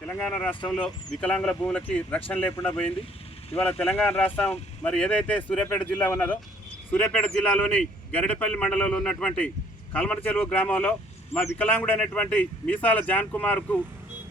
తెలంగాణ రాష్ట్రంలో వికలాంగుల భూములకి రక్షణ లేకుండా పోయింది. ఇవాళ తెలంగాణ రాష్ట్రం మరి ఏదైతే సూర్యాపేట జిల్లా ఉన్నదో, సూర్యాపేట జిల్లాలోని గరిడపల్లి మండలంలో ఉన్నటువంటి కల్మట చెరువు గ్రామంలో మా వికలాంగుడైనటువంటి మీసాల జాన్ కుమార్కు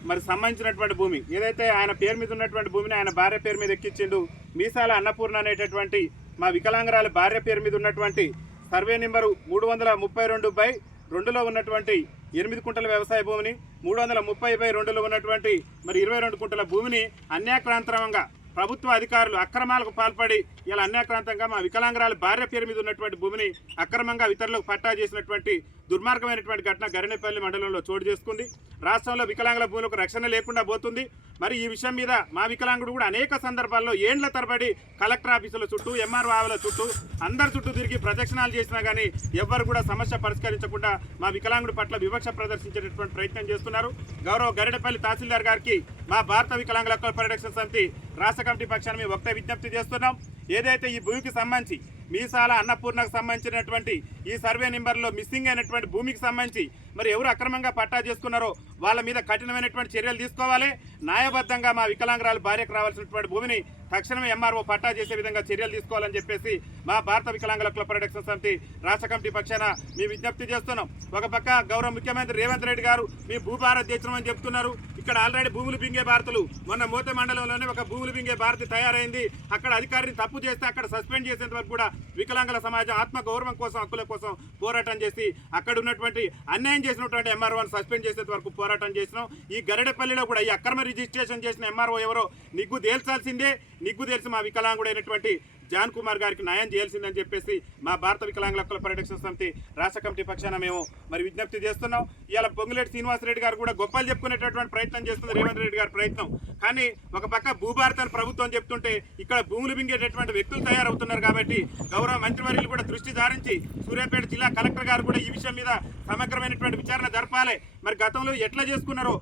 మరి సంబంధించినటువంటి భూమి ఏదైతే ఆయన పేరు మీద ఉన్నటువంటి భూమిని ఆయన భార్య పేరు మీద ఎక్కించిండు. మీసాల అన్నపూర్ణ అనేటటువంటి మా వికలాంగురాల భార్య పేరు మీద ఉన్నటువంటి సర్వే నెంబరు 332/2లో ఉన్నటువంటి 8 కుంటల వ్యవసాయ భూమిని, 330/2లో ఉన్నటువంటి మరి 22 కుంటల భూమిని అన్యాక్రాంతంగా ప్రభుత్వ అధికారులు అక్రమాలకు పాల్పడి ఇలా అన్యాక్రాంతంగా మా వికలాంగురాల భార్య పేరు మీద ఉన్నటువంటి భూమిని అక్రమంగా ఇతరులకు పట్టా చేసినటువంటి దుర్మార్గమైనటువంటి ఘటన గరిడపల్లి మండలంలో చోటు చేసుకుంది. రాష్ట్రంలో వికలాంగుల భూములకు రక్షణ లేకుండా పోతుంది. మరి ఈ విషయం మీద మా వికలాంగుడు కూడా అనేక సందర్భాల్లో ఏండ్ల తరబడి కలెక్టర్ ఆఫీసుల చుట్టూ, ఎంఆర్ఓ ఆవుల చుట్టూ, అందరి చుట్టూ తిరిగి ప్రదక్షిణాలు చేసినా కానీ ఎవ్వరు కూడా సమస్య పరిష్కరించకుండా మా వికలాంగుడి పట్ల వివక్ష ప్రదర్శించేటటువంటి ప్రయత్నం చేస్తున్నారు. గౌరవ గరిడపల్లి తహసీల్దార్ గారికి మా భారత వికలాంగుల హక్కుల పరిరక్షణ సమితి రాష్ట్ర కమిటీ పక్షాన్ని మేము ఒకటే విజ్ఞప్తి చేస్తున్నాం. ఏదైతే ఈ భూమికి సంబంధించి మీసాల అన్నపూర్ణకు సంబంధించినటువంటి ఈ సర్వే నెంబర్లో మిస్సింగ్ అయినటువంటి భూమికి సంబంధించి మరి ఎవరు అక్రమంగా పట్టా చేసుకున్నారో వాళ్ళ మీద కఠినమైనటువంటి చర్యలు తీసుకోవాలి. న్యాయబద్ధంగా మా వికలాంగురాల భార్యకు రావాల్సినటువంటి భూమిని తక్షణమే ఎంఆర్ఓ పట్టా చేసే విధంగా చర్యలు తీసుకోవాలని చెప్పేసి మా భారత వికలాంగుల హక్కుల పరిరక్షణ సమితి రాష్ట్ర కమిటీ పక్షాన మేము విజ్ఞప్తి చేస్తున్నాం. ఒక పక్క గౌరవ ముఖ్యమంత్రి రేవంత్ రెడ్డి గారు మీ భూభారత్ దేశమని చెప్తున్నారు. ఇక్కడ ఆల్రెడీ భూములు బింగే భారతులు మొన్న మోతే మండలంలోనే ఒక భూములు బింగే భారతి తయారైంది. అక్కడ అధికారిని తప్పు చేస్తే అక్కడ సస్పెండ్ చేసేంత వరకు కూడా వికలాంగుల సమాజం ఆత్మగౌరవం కోసం, హక్కుల కోసం పోరాటం చేసి అక్కడ ఉన్నటువంటి అన్యాయం చేసినటువంటి ఎంఆర్ఓని సస్పెండ్ చేసేంత వరకు పోరాటం చేసినాం. ఈ గరిడపల్లిలో కూడా ఈ అక్రమ రిజిస్ట్రేషన్ చేసిన ఎంఆర్ఓ ఎవరో నిగ్గు తేల్చాల్సిందే. నిగ్గు తెలిసి మా వికలాంగుడైనటువంటి జాన్ కుమార్ గారికి న్యాయం చేయాల్సిందని చెప్పేసి మా భారత వికలాంగుల హక్కుల పరిరక్షణ సమితి రాష్ట్ర కమిటీ పక్షాన మేము మరి విజ్ఞప్తి చేస్తున్నాం. ఇవాళ పొంగులేటి శ్రీనివాసరెడ్డి గారు కూడా గొప్పలు చెప్పుకునేటటువంటి ప్రయత్నం చేస్తుంది రేవంత్ రెడ్డి గారి ప్రయత్నం. కానీ ఒక పక్క భూభారత ప్రభుత్వం చెప్తుంటే ఇక్కడ భూములు బింగేటటువంటి వ్యక్తులు తయారవుతున్నారు. కాబట్టి గౌరవ మంత్రివర్యులు కూడా దృష్టి సారించి సూర్యాపేట జిల్లా కలెక్టర్ గారు కూడా ఈ విషయం మీద సమగ్రమైనటువంటి విచారణ జరపాలి. మరి గతంలో ఎట్లా చేసుకున్నారో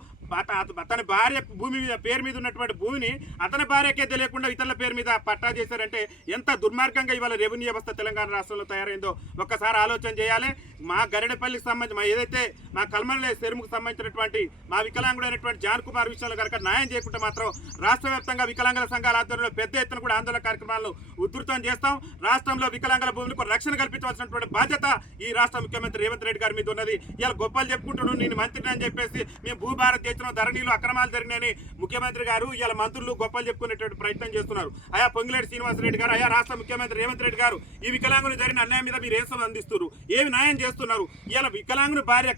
అతని భార్య భూమి మీద పేరు మీద ఉన్నటువంటి భూమిని అతని భార్యకే తెలియకుండా ఇతరుల పేరు మీద పట్టా చేశారంటే ఎంత దుర్మార్గంగా ఇవాళ రెవెన్యూ వ్యవస్థ తెలంగాణ రాష్ట్రంలో తయారైందో ఒక్కసారి ఆలోచన చేయాలి. మా గరిడపల్లికి సంబంధించి మా ఏదైతే మా కల్మల చెరువుకు సంబంధించినటువంటి మా వికలాంగుడైనటువంటి జాన్ కుమార్ విషయంలో కనుక న్యాయం చేయకుండా మాత్రం రాష్ట్ర వ్యాప్తంగా వికలాంగుల సంఘాల ఆధ్వర్యంలో పెద్ద ఎత్తున కూడా ఆందోళన కార్యక్రమాలను ఉధృతం చేస్తాం. రాష్ట్రంలో వికలాంగుల భూములకు రక్షణ కల్పించవలసినటువంటి బాధ్యత ఈ రాష్ట్ర ముఖ్యమంత్రి రేవంత్ రెడ్డి గారి మీద ఉన్నది. ఇలా గొప్పలు చెప్పుకుంటున్నాను నేను మంత్రిని అని చెప్పేసి మేము భూభారత్ దేశంలో ధరణిలో అక్రమాలు జరిగినాయని ముఖ్యమంత్రి గారు ఇలా మంత్రులు గొప్పలు చెప్పుకునేటువంటి ప్రయత్నం చేస్తున్నారు. అయా పొంగులేటి శ్రీనివాసరెడ్డి గారు, అయా రాష్ట్ర ముఖ్యమంత్రి రేవంత్ రెడ్డి గారు, ఈ వికలాంగులు జరిగిన అన్యాయం మీద మీరు ఏం అందిస్తున్నారు, ఏమి న్యాయం చేస్తున్నారు? ఇలా వికలాంగుని భార్య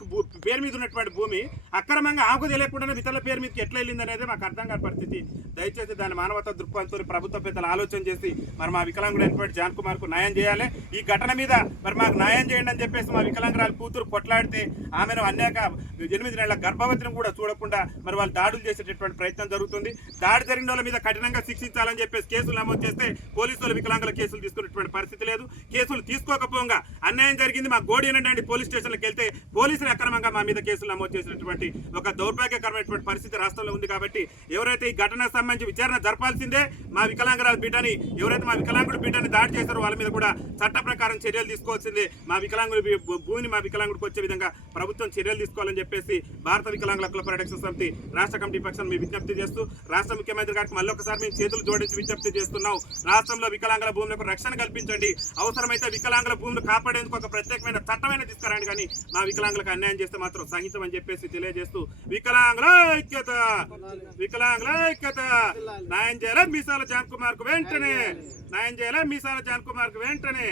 పేరు మీద ఉన్నటువంటి భూమి అక్రమంగా ఆకు తెలియకుండానే ఇతరుల పేరు మీదకి ఎట్లా వెళ్ళింది అనేది మాకు అర్థం కాని పరిస్థితి. దయచేసి దాని మానవతా దృక్పథంతో ప్రభుత్వ పెద్దలు ఆలోచన చేసి మరి మా వికలాంగుడైనటువంటి జాన్ కుమార్ కు న్యాయం చేయాలి. ఈ ఘటన మీద మరి మాకు న్యాయం చేయండి అని చెప్పేసి మా వికలాంగురాలు కూతురు కొట్లాడితే ఆమెను అన్యాక 8 నెలల గర్భవతిని కూడా చూడకుండా మరి వాళ్ళు దాడులు చేసేటటువంటి ప్రయత్నం జరుగుతుంది. దాడి జరిగిన వాళ్ళ మీద కఠినంగా శిక్షించాలని చెప్పేసి కేసులు నమోదు చేస్తే పోలీసులు వికలాంగుల కేసులు తీసుకునేటువంటి పరిస్థితి లేదు. కేసులు తీసుకోకపోగా అన్యాయం జరిగింది మా గోడి అనండి పోలీస్ స్టేషన్లకు వెళ్తే పోలీసులు అక్రమంగా మా మీద కేసులు నమోదు చేసినటువంటి ఒక దౌర్భాగ్యకరమైనటువంటి పరిస్థితి రాష్ట్రంలో ఉంది. కాబట్టి ఎవరైతే ఈ ఘటనకు సంబంధించి విచారణ జరపాల్సిందే. మా వికలాంగురాల బిడ్డని ఎవరైతే మా వికలాంగుడి బిడ్డని దాడి చేశారో వాళ్ళ మీద కూడా చట్ట ప్రకారం చర్యలు తీసుకోవాల్సిందే. మా వికలాంగుడి భూమిని మా వికలాంగుడికి వచ్చే విధంగా ప్రభుత్వం చర్యలు తీసుకోవాలని చెప్పేసి భారత వికలాంగుల హక్కుల పరిరక్షణ సమితి రాష్ట్ర కమిటీ పక్షాన్ని మేము విజ్ఞప్తి చేస్తూ రాష్ట్ర ముఖ్యమంత్రి గారికి మళ్ళీ ఒకసారి మేము చేతులు జోడించి విజ్ఞప్తి చేస్తున్నాం. రాష్ట్రంలో వికలాంగుల భూములకు రక్షణ కల్పించండి. అవసరమైతే వికలాంగుల భూములు కాపాడేందుకు ఒక ప్రత్యేకమైన చట్టమైన తీసుకురండి. కానీ మా వికలాంగులకు అన్యాయం చేస్తే మాత్రం సహించమని చెప్పేసి తెలియజేస్తూ వికలాంగుల ఐక్యత, వికలాంగుల ఐక్యత. న్యాయం చేయాలి మీసాల జాన్ కుమార్ కు వెంటనే, న్యాయం చేయాలి మీసాల జాన్ కుమార్ కు వెంటనే.